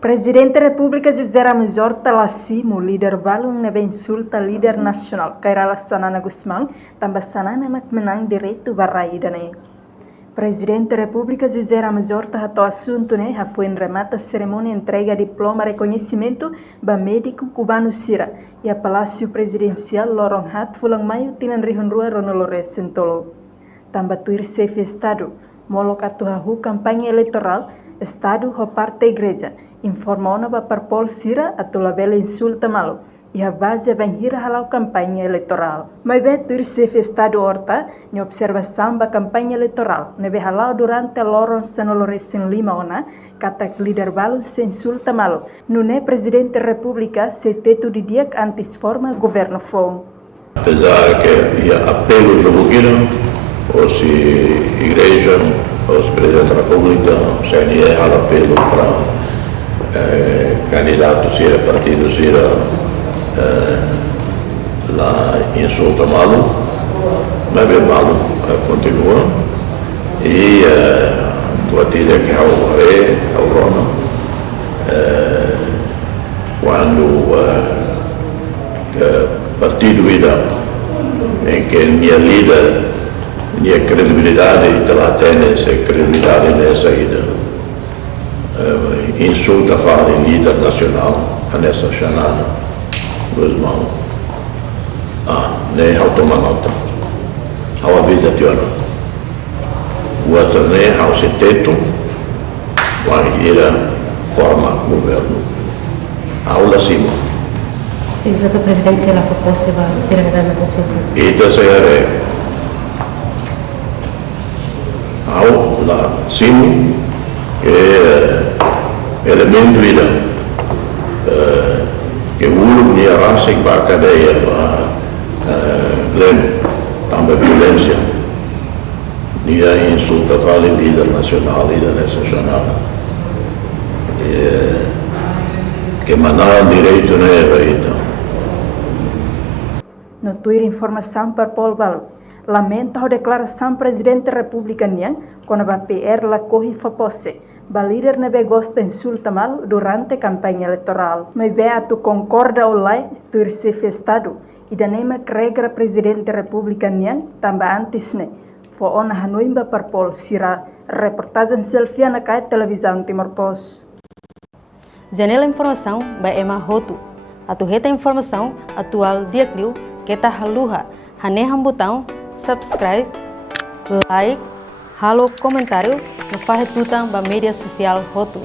Presidente da República José Ramos Horta Lassimo, líder balung na bensulta líder nasional Kairala Sanana Gusmão, tambah sanana mak menang direito barai dane. Presidente da República José Ramos Horta hato assunto né, foi em remata cerimônia entrega diploma reconhecimento ba médico cubano Sira e a Palácio Presidencial Lorong Hat fulang maio tinan rihun rua Ronolores Sentolo. Tambah tuir chefe Estado, molok atuhahu kampanye eleitoral, Estado ho parte igreja, informa ba parpol Sira atau label insulta malo, e a base vem hira halau campanha eleitoral. Mas betur chefe Estado Horta, em observação ba campanha eleitoral, neve halau durante a loron Sanolores em Lima ona, kata líder balu se insulta malo, nune presidente da República se teto de dia antes forma governo fom. Apesar que ia apelo do governo, os igreja, os presidentes da República, o CNE há apelo para candidato Sira, partido Sira, lá insulta malo, mas bem malo, continua. E do atilha que ao Roma, quando partido ida em que minha líder, minha credibilidade e lá tem essa credibilidade nessa ida, insulta fala em líder nacional nessa chanada dos maus. Nem ao tomar nota, ao a vida de ano. O outro nem ao se teto, quando forma governo. Aula cima. Sim, o presidente se ela for possível ser na consulta. E terceira ao lá cima elemento vida que ulu minha raça em a cadeia também violência ninguém insulta fala líder nacional líder nessa jornada que manar direito não é então No tuir informação para Paul Balu, lamenta a declaração presidente da República Niang quando a PR la corre fapose. Ba líder nebe gosta insulta malo durante a campanha eleitoral. Mas beato concorda olai tuir chefe Estado e da nema regra presidente da República Niang também antes ne. Fo ona hanoimba par Paul Sira reportagem selfie na kai televisão Timor Post. Janela informação ba Emma Hotu. Atu reta informação atual dia new kita haluha haneham botão subscribe, like, halo comentário no farretutang ba media social Hotu.